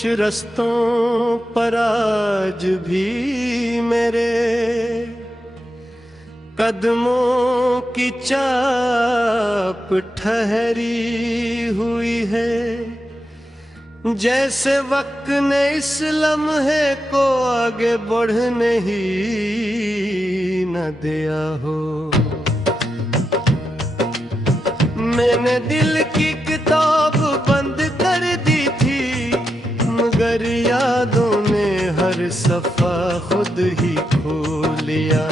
कुछ रस्तों पर आज भी मेरे कदमों की चाप ठहरी हुई है, जैसे वक्त ने इस लम्हे को आगे बढ़ने ही न दिया हो। मैंने दिल की किताब बंद कर दी थी, मगर यादों ने हर सफा खुद ही खोल लिया।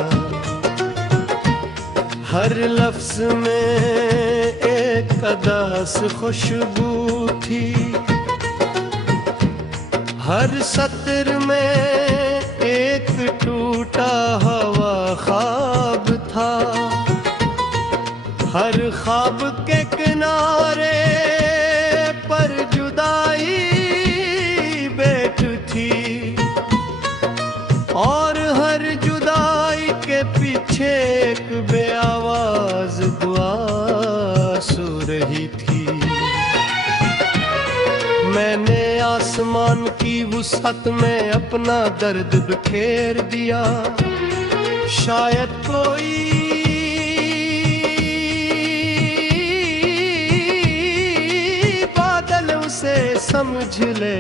हर लफ्ज में एक अदास खुशबू थी, हर सत्र में एक टूटा हुआ ख्वाब था। हर ख्वाब के किनारे पर जुदाई बैठी थी, और हर जुदाई के पीछे एक बेआवाज दुआ सो रही थी। मैंने आसमान की वुसअत में अपना दर्द बिखेर दिया। शायद कोई बादल उसे समझ ले,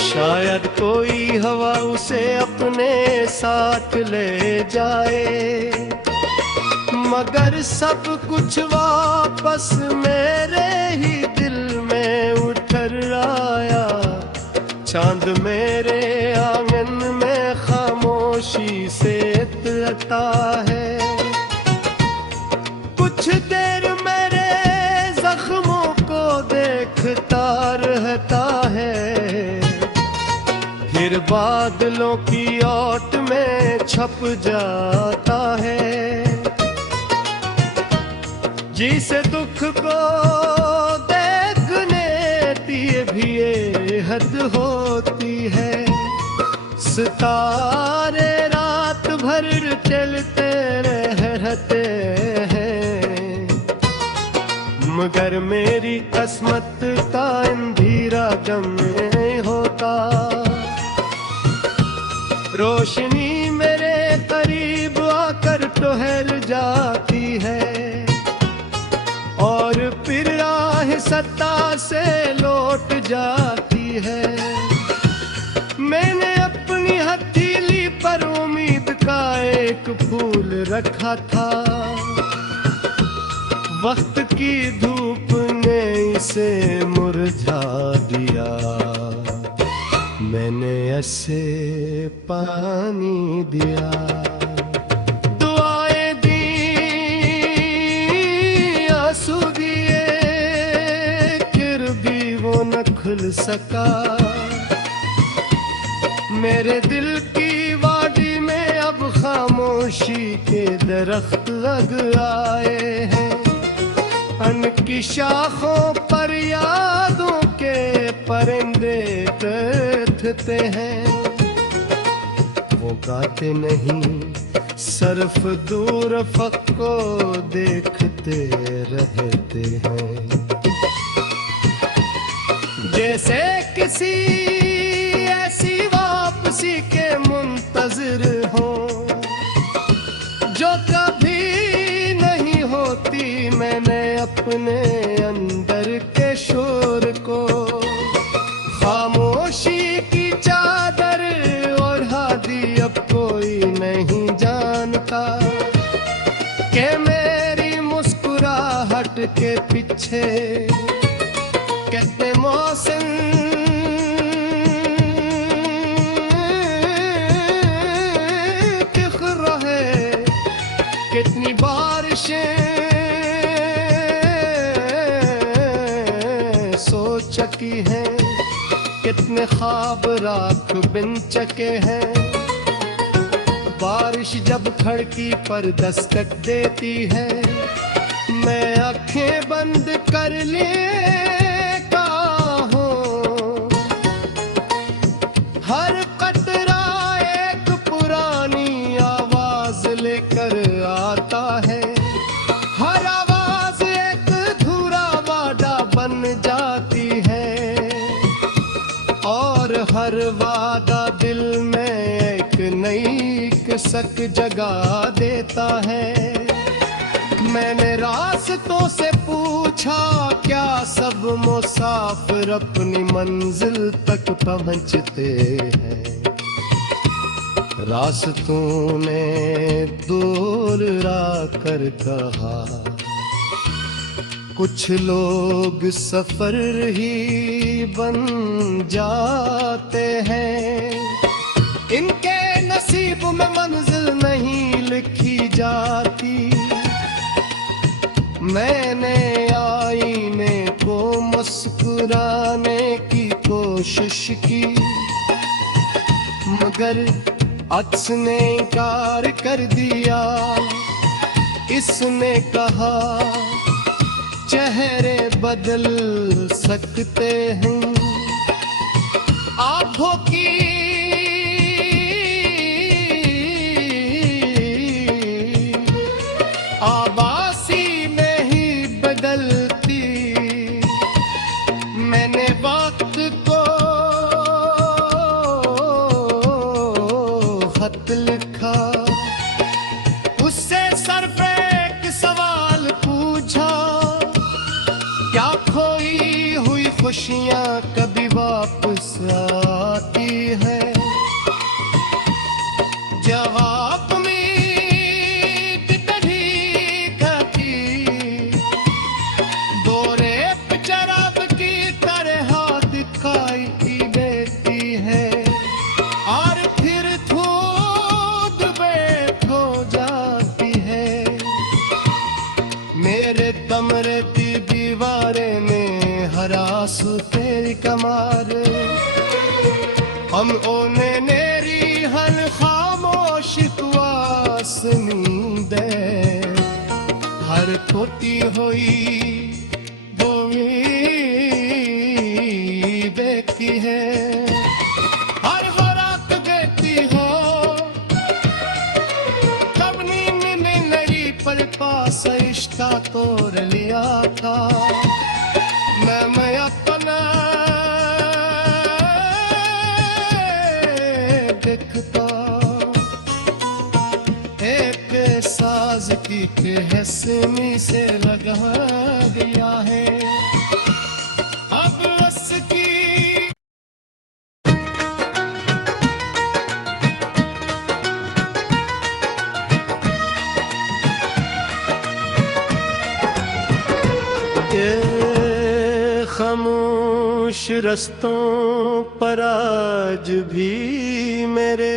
शायद कोई हवा उसे अपने साथ ले जाए। मगर सब कुछ वापस मेरे ही दिल में उतर आया। चांद मेरे आंगन में खामोशी से तलता है। कुछ देर मेरे जख्मों को देखता रहता है, फिर बादलों की ओट में छप जाता है। जिसे दुख को देखने की भी ये हद होती है। सितारे रात भर चलते रहते हैं, मगर मेरी किस्मत का अंधेरा गम नहीं होता। रोशनी मेरे करीब आकर टहल जाती है, और फिर राह सत्ता से लौट जाती है। मैंने अपनी हथेली पर उम्मीद का एक फूल रखा था, वक्त की धूप ने इसे मुरझा दिया। मैंने ऐसे पानी दिया, दुआएं दी, आंसू दिए, फिर भी वो न खुल सका। मेरे दिल की वादी में अब खामोशी के दरख्त लग आए हैं। उनकी शाखों पर यादों के परिंदे बैठते हैं। वो गाते नहीं, सिर्फ दूर फक को देखते रहते हैं। जैसे किसी ऐसी वापसी के मुंतजिर हो जो कभी नहीं होती। मैंने अपने अंदर के शोर को खामोशी की चादर ओढ़ा दी। अब कोई नहीं जानता कि मेरी मुस्कुराहट के पीछे कितने मौसम दिख रहे, कितनी बारिशें सो चकी हैं, कितने ख्वाब राख बिन चके हैं। बारिश जब खिड़की पर दस्तक देती है, मैं आंखें बंद कर लेता हूँ। हर कतरा एक पुरानी आवाज लेकर आता है। हर आवाज एक धुरा वादा बन जाती है। और हर वादा दिल में एक नई किसक जगा देता है। मैंने रास्तों से पूछा क्या सब मुसाफिर अपनी मंजिल तक पहुंचते हैं। रास्तों ने दूर आकर कहा कुछ लोग सफर ही बन जाते हैं। इनके नसीब में मंजिल नहीं लिखी जाती। मैंने आईने को मुस्कुराने की कोशिश की, मगर अक्स ने इनकार कर दिया। इसने कहा चेहरे बदल सकते हैं, आंखों की आवाज़ी नहीं बदलती। मैंने वक्त को खत लिखा, उससे सर पे एक सवाल पूछा, क्या खोई हुई खुशियां कभी वापस आती है। जवाब में तड़ी खाती दोरे चराग की तरह दिखाई देती है, और फिर धूप बेट हो जाती है। मेरे कमरे की दीवारें में हरासू तेरी कमार, हम ओने नेरी हर खामोश क्वास नींदे, हर टूटी हुई देखती है, हर रात देती हो तब नींद में लड़ी पर पास रिश्ता तोड़ लिया था। मैं अपना देखता एक साज की हंसनी से लगा दिया है। अब उसकी खामोश रस्तों पर आज भी मेरे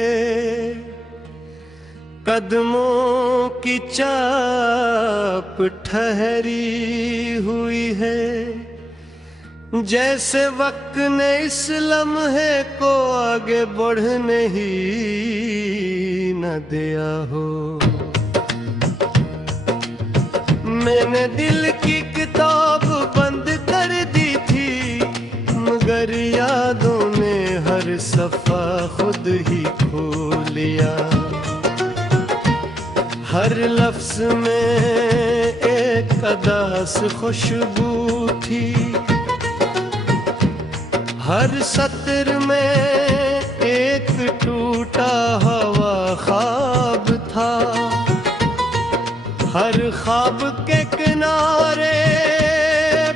कदमों की चाप ठहरी हुई है। जैसे वक्त ने इस लम्हे को आगे बढ़ने ही न दिया हो। मैंने दिल की किताब बंद कर दी थी, मगर यादों ने हर सफा खुद ही खो लिया। हर लफ्ज में एक अदास खुशबू थी, हर सत्र में एक टूटा हुआ ख्वाब था। हर ख्वाब के किनारे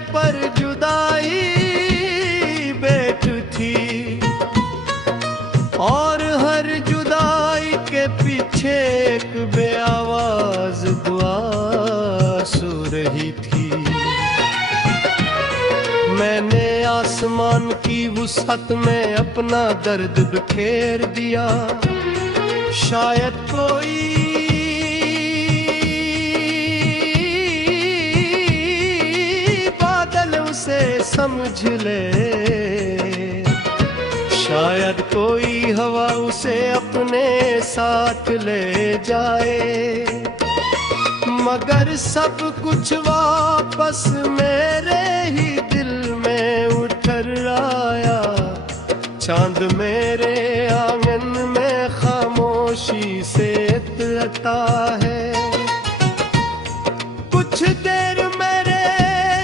पर जुदाई बैठ थी, और हर जुदाई के पीछे एक बेआवाज दुआ सो रही थी। मैंने आसमान की वुसअत में अपना दर्द बिखेर दिया। शायद कोई से समझ ले, शायद कोई हवा उसे अपने साथ ले जाए। मगर सब कुछ वापस मेरे ही दिल में उतर आया। चांद मेरे आंगन में खामोशी से तलता है। कुछ देर मेरे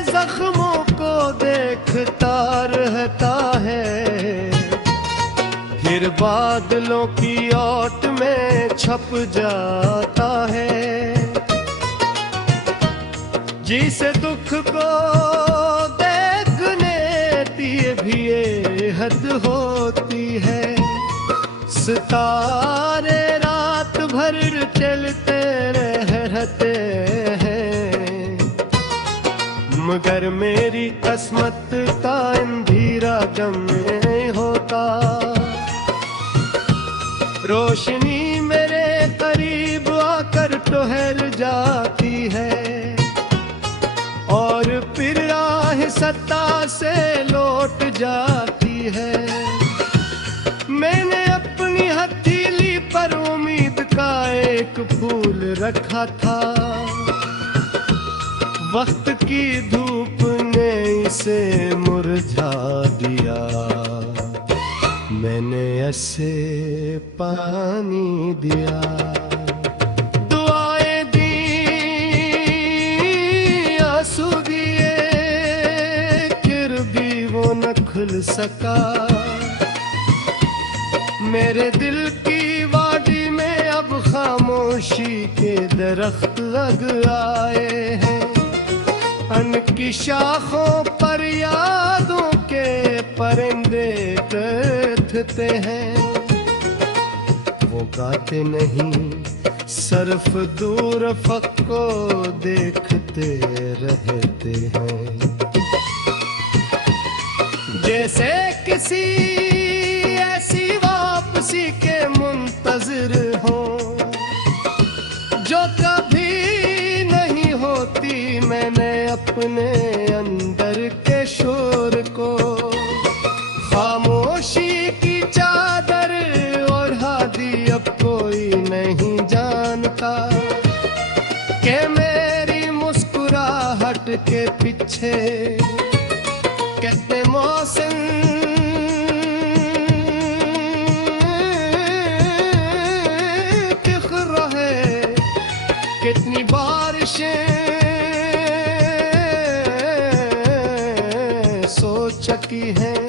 जख्मों को देखता रहता है, फिर बादलों की ओट में छप जाता है। जिसे दुख को देखने की भी ये हद होती है। सितारे रात भर चलते रहते हैं, मगर मेरी किस्मत का अंधेरा गम नहीं होता। रोशनी मेरे करीब आकर ठहर जाती है और फिर राह सत्ता से लौट जाती है। मैंने अपनी हथेली पर उम्मीद का एक फूल रखा था, वक्त की धूप ने इसे मुरझा दिया। मैंने ऐसे पानी दिया, दुआएं दी, आंसू दिए, फिर भी वो न खुल सका। मेरे दिल की वादी में अब खामोशी के दरख्त लग आए हैं। उनकी शाखों पर यादों के परिंदे कहते हैं। वो गाते नहीं, सिर्फ दूर फक को देखते रहते हैं। जैसे किसी ऐसी वापसी के मुंतजिर हो जो कभी नहीं होती। मैंने अपने अंदर के शोर को खामोशी की चादर ओढ़ा दी। अब कोई नहीं जानता कि मेरी मुस्कुराहट के पीछे कितने मौसम दिख रहे, कितनी बारिशें सो चकी हैं,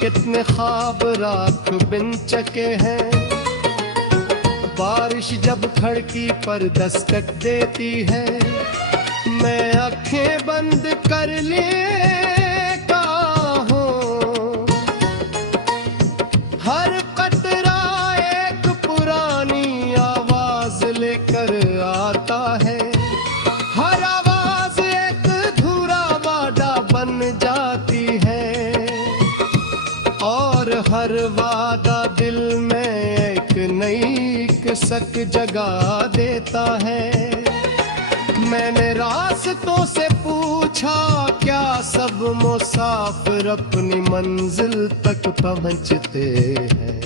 कितने ख्वाब राख बिन चके हैं। बारिश जब खिड़की पर दस्तक देती है, मैं आंखें बंद कर लेता हूँ। हर कतरा एक पुरानी आवाज लेकर आता है। हर आवाज एक अधूरा वादा बन जाती है और हर वादा दिल में एक नई कसक जगा देता है। मैंने रास्तों से पूछा, क्या सब मुसाफिर अपनी मंजिल तक पहुंचते हैं?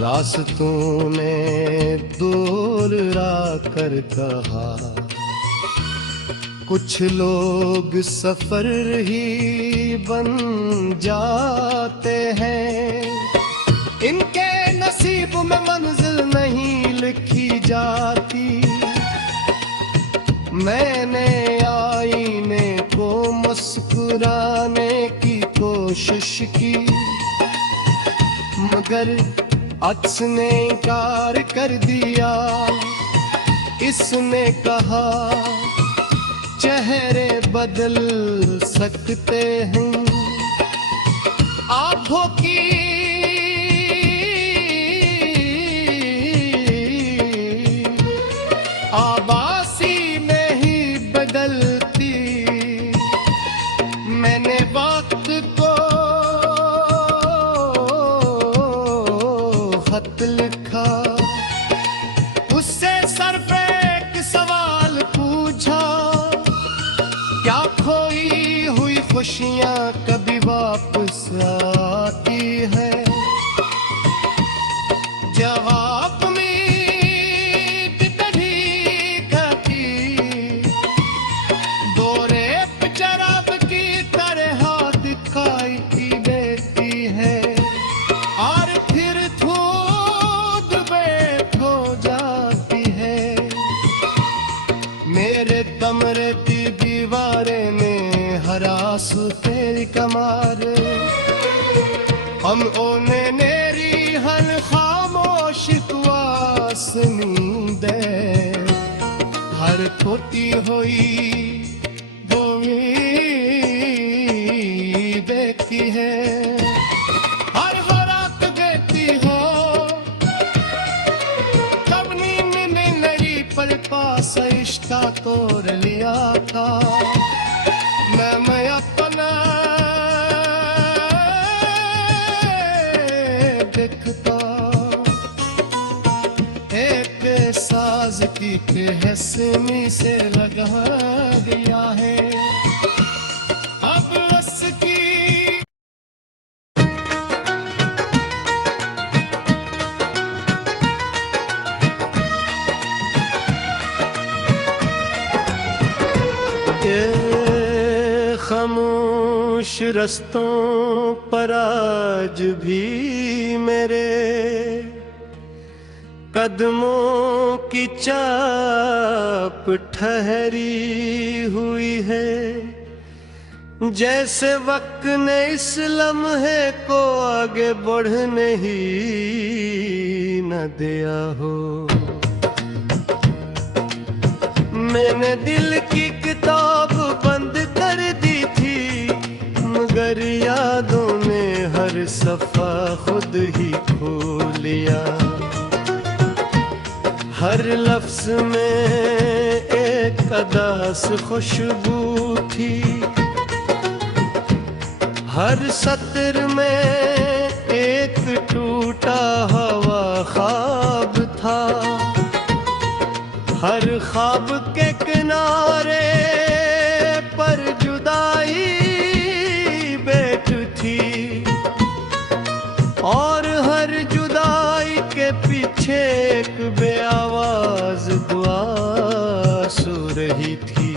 रास्तों ने दूर आकर कहा, कुछ लोग सफर ही बन जाते हैं। इनके नसीब में मंजिल नहीं लिखी जाती। मैंने आईने को मुस्कुराने की कोशिश की, मगर अक्स ने इनकार कर दिया। इसने कहा, चेहरे बदल सकते हैं, आंखों की आबासी नहीं बदलती। मैंने वक्त को खत लिखा, उससे सर पे एक सवाल पूछा, क्या खोई हुई खुशियां कभी वापस आती है? जवाब मेरे कमरे की दीवारें में हरास तेरी कमार। हम ओने छोटी हुई वो भी देखती है, हर खुराक देती हो, कब नींद नहीं पर पास इश्का तोड़ लिया था। मैं अपना देखता एक साज की हंसनी से लगा दिया है, अब बस की खामोश रस्तों पर आज भी मेरे कदमों की चाप ठहरी हुई है, जैसे वक्त ने इस लम्हे को आगे बढ़ने ही न दिया हो। मैंने दिल की किताब बंद कर दी थी, मगर यादों ने हर सफा खुद ही खोल लिया। हर लफ्ज में एक अदास खुशबू थी, हर सत्र में एक टूटा हुआ ख्वाब था, हर ख्वाब के किनारे पर जुदाई बैठी थी, और हर जुदाई के पीछे एक बेआवाज दुआ सो रही थी।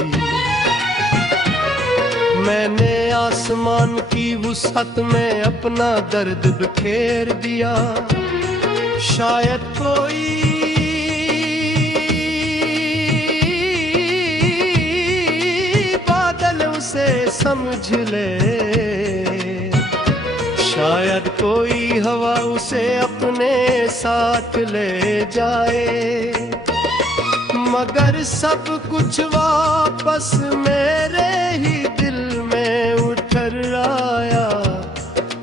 मैंने आसमान की वुसअत में अपना दर्द बिखेर दिया, शायद कोई से समझ ले, शायद कोई हवा उसे अपने साथ ले जाए, मगर सब कुछ वापस मेरे ही दिल में उतर आया।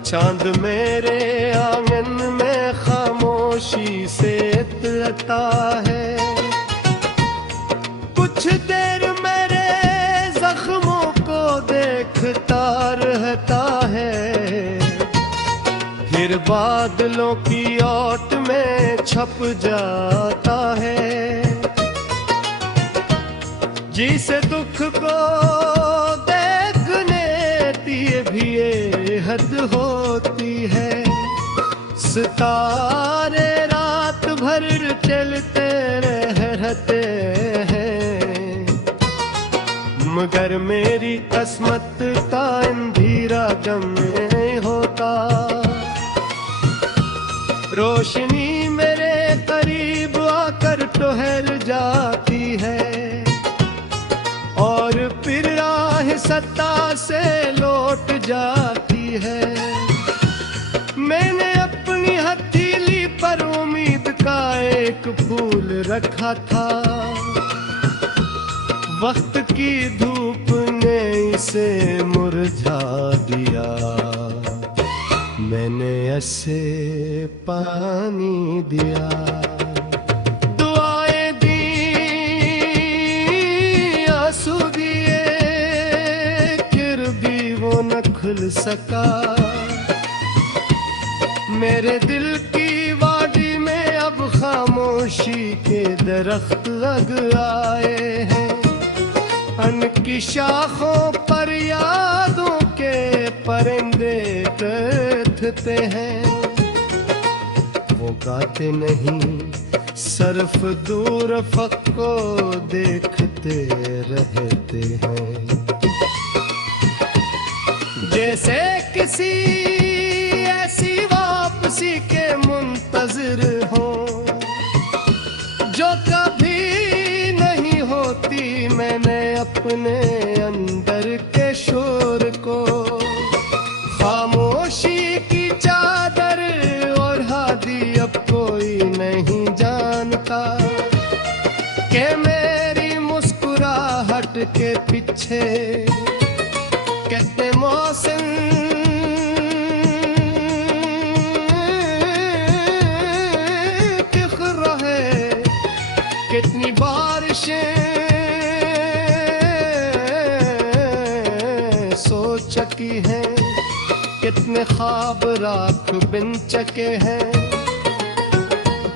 चांद मेरे आंगन में खामोशी से इतरता है, कुछ देर मेरे जख्मों देखता रहता है, फिर बादलों की ओट में छप जाता है। जिसे दुख को देखने दिए भी ये हद होती है, सितारे रात भर चलते रहते हैं, मगर मेरी किस्मत का अंधेरा गम नहीं होता। रोशनी मेरे करीब आकर टहल जाती है, और फिर राह सत्ता से लौट जाती है। मैंने अपनी हथेली पर उम्मीद का एक फूल रखा था, वक्त की धूप ने इसे मुरझा दिया। मैंने ऐसे पानी दिया, दुआएं दी, आंसू दिए, फिर भी वो न खुल सका। मेरे दिल की वादी में अब खामोशी के दरख्त लग आए हैं, उनकी शाखों पर यादों के परिंदे बैठते हैं। वो गाते नहीं, सिर्फ दूर फक को देखते रहते हैं, जैसे किसी ऐसी वापसी के मुंतजिर हो जो कभी नहीं होती। मैंने अपने अंदर के शोर को खामोशी की चादर ओढ़ा दी। अब कोई नहीं जानता कि मेरी मुस्कुराहट पीछे कहते मौसम दिख रहे, कितनी बारिशें सोच चकी हैं, कितने ख्वाब राख बिन चके हैं।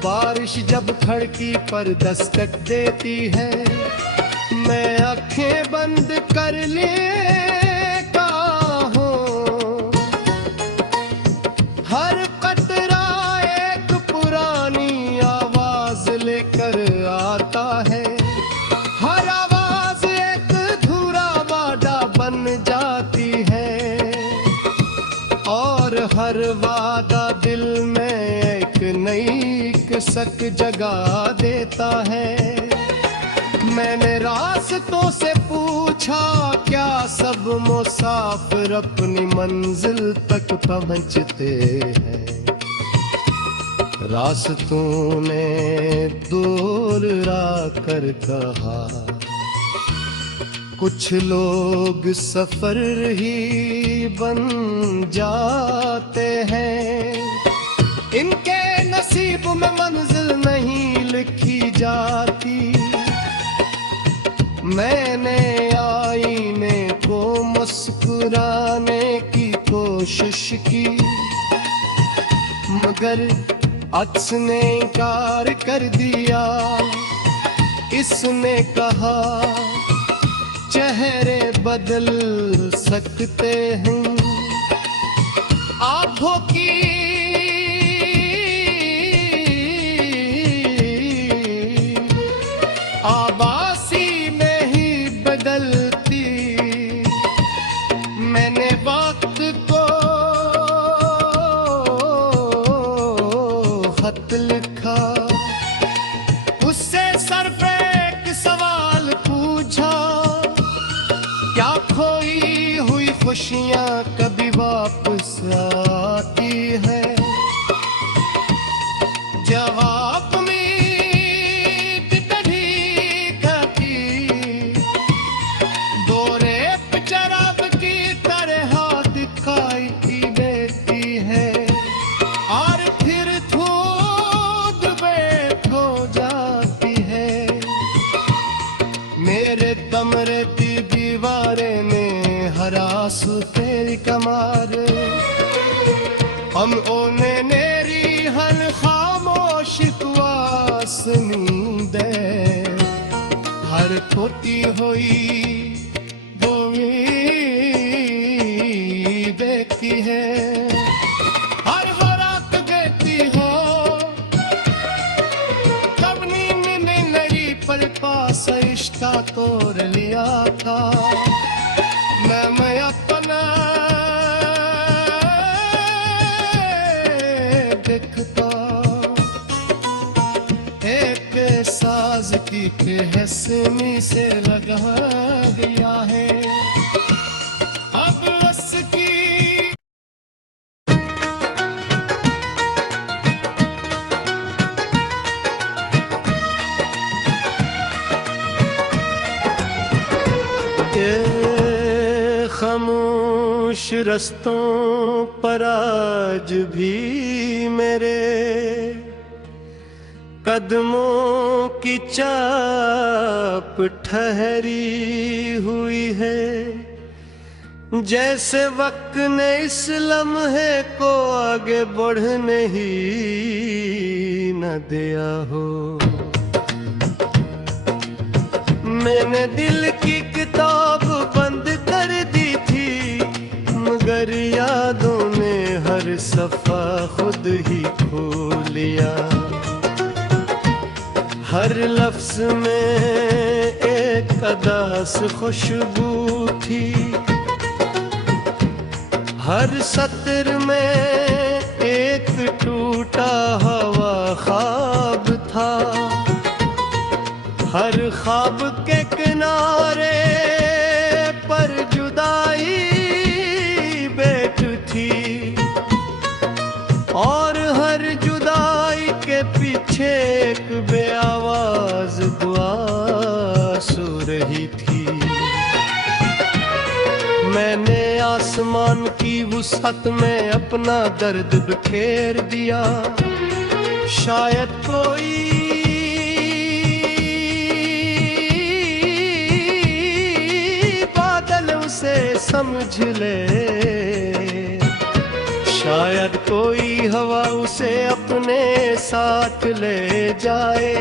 बारिश जब खिड़की पर दस्तक देती है, मैं आंखें बंद कर लेता हूँ। हर कतरा एक पुरानी आवाज लेकर आता है, हर आवाज एक धुरा वादा बन जाती है, और हर वादा दिल में एक नई कसक जगा देता है। मैंने रास्तों से पूछा, क्या सब मुसाफिर अपनी मंजिल तक पहुंचते हैं? रास्तों ने दूर कर कहा, कुछ लोग सफर ही बन जाते हैं। इनके नसीब में मंजिल नहीं लिखी जाती। मैंने आईने को मुस्कुराने की कोशिश की, मगर अक्स ने इनकार कर दिया। इसने कहा, चेहरे बदल सकते हैं, आंखों की आबासी नहीं बदलती। मैंने वक्त को खत लिखा, उससे सर पे एक सवाल पूछा, क्या खोई हुई खुशियां कभी वापस आती है? जवाब कमरे की दीवारें में हरासु तेरी कमार, हम ओने नेरी हन खामोश तुआस नींदे, हर खोती हुई वो देखती है, हर खुराक देती हो, कब नींद में मेरी पल पास इश्का तोड़ लिया था। मैं अपना दिखता, एक साज की हंसनी से लगा गया है, अब बस की खामोश रस्तों पर आज भी मेरे कदमों की चाप ठहरी हुई है, जैसे वक्त ने इस लम्हे को आगे बढ़ने ही न दिया हो। मैंने दिल की किताब बंद कर दी थी, मगर यादों ने हर सफा खुद ही खो लिया। हर लफ्ज में एक अदास खुशबू थी, हर सत्र में एक टूटा हुआ ख्वाब था, हर ख्वाब के किनारे पर जुदाई बैठ थी, और हर जुदाई के पीछे एक बेआवाज दुआ सो रही थी। वुसअत में अपना दर्द बिखेर दिया। शायद कोई बादल उसे समझ ले, शायद कोई हवा उसे अपने साथ ले जाए।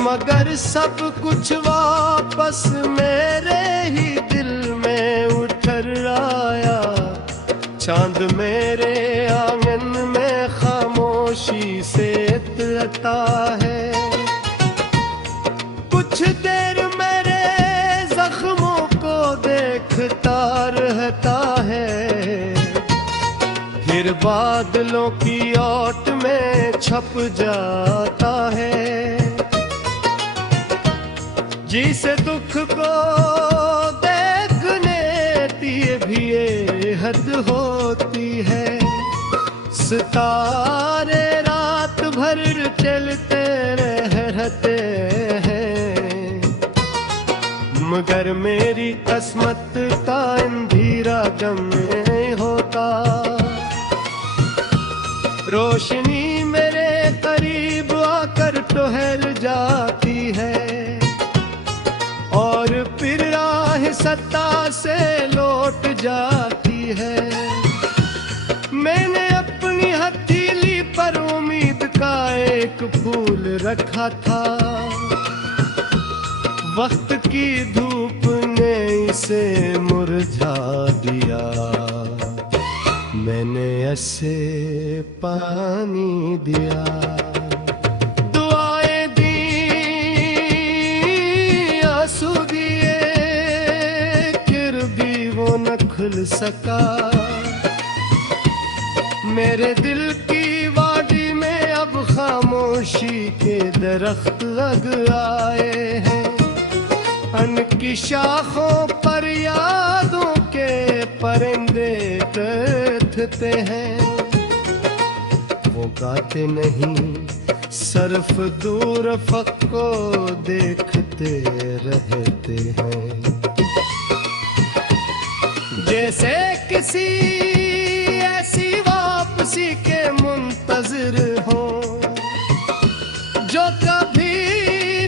मगर सब कुछ वापस मेरे ही दिल में उतर आया। चांद मेरे आंगन में खामोशी से इतरता है। कुछ देर मेरे जख्मों को देखता रहता है, फिर बादलों की ओट में छप जाता है। जिसे दुख को देखने दिए भी ये हद होती है। सितारे रात भर चलते रहते हैं, मगर मेरी किस्मत का अंधेरा गम नहीं होता। रोशनी मेरे करीब आकर टहल जाती है और फिर राह सत्ता से लौट जाती है। मैंने अपनी हथेली पर उम्मीद का एक फूल रखा था, वक्त की धूप ने इसे मुरझा दिया। मैंने ऐसे पानी दिया, दुआएं दी, आंसू दिए, फिर भी वो न खुल सका। मेरे दिल की वादी में अब खामोशी के दरख्त लग आए हैं। उनकी शाखों पर यादों के परिंदे बैठते हैं। वो गाते नहीं, सिर्फ दूर फक को देखते रहते हैं। जैसे किसी ऐसी वापसी के मुंतजिर हो जो कभी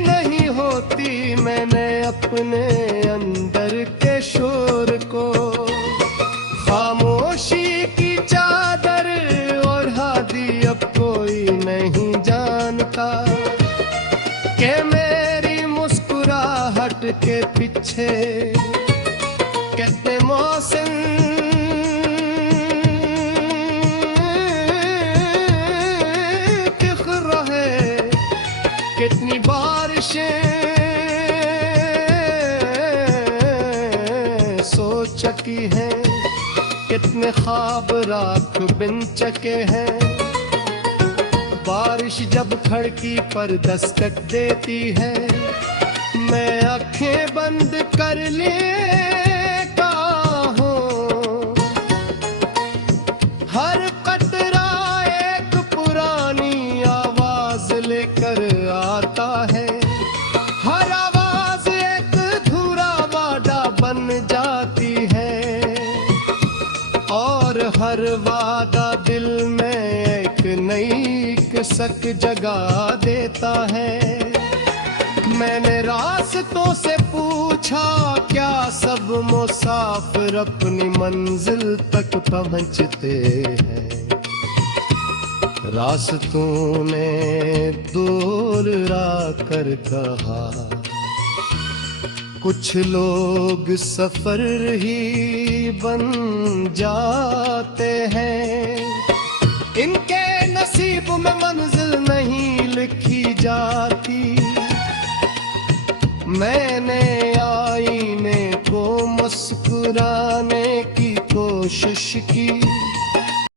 नहीं होती। मैंने अपने अंदर के शोर को खामोशी की चादर ओढ़ा दी। अब कोई नहीं जानता कि मेरी मुस्कुराहट के पीछे कितने मौसम टिक रहे, कितनी बारिशें सो चकी हैं, कितने ख्वाब राख बिन चके हैं। बारिश जब खिड़की पर दस्तक देती है, मैं आंखें बंद कर लेता हूँ। हर कतरा एक पुरानी आवाज लेकर आता है। हर आवाज एक धुरा वादा बन जाती है और हर वादा दिल में एक नई किसक जगा देता है। मैंने रास्तों से पूछा, क्या सब मुसाफिर अपनी मंजिल तक पहुंचते हैं? रास्तों ने दूर आकर कहा, कुछ लोग सफर ही बन जाते हैं। इनके नसीब में मन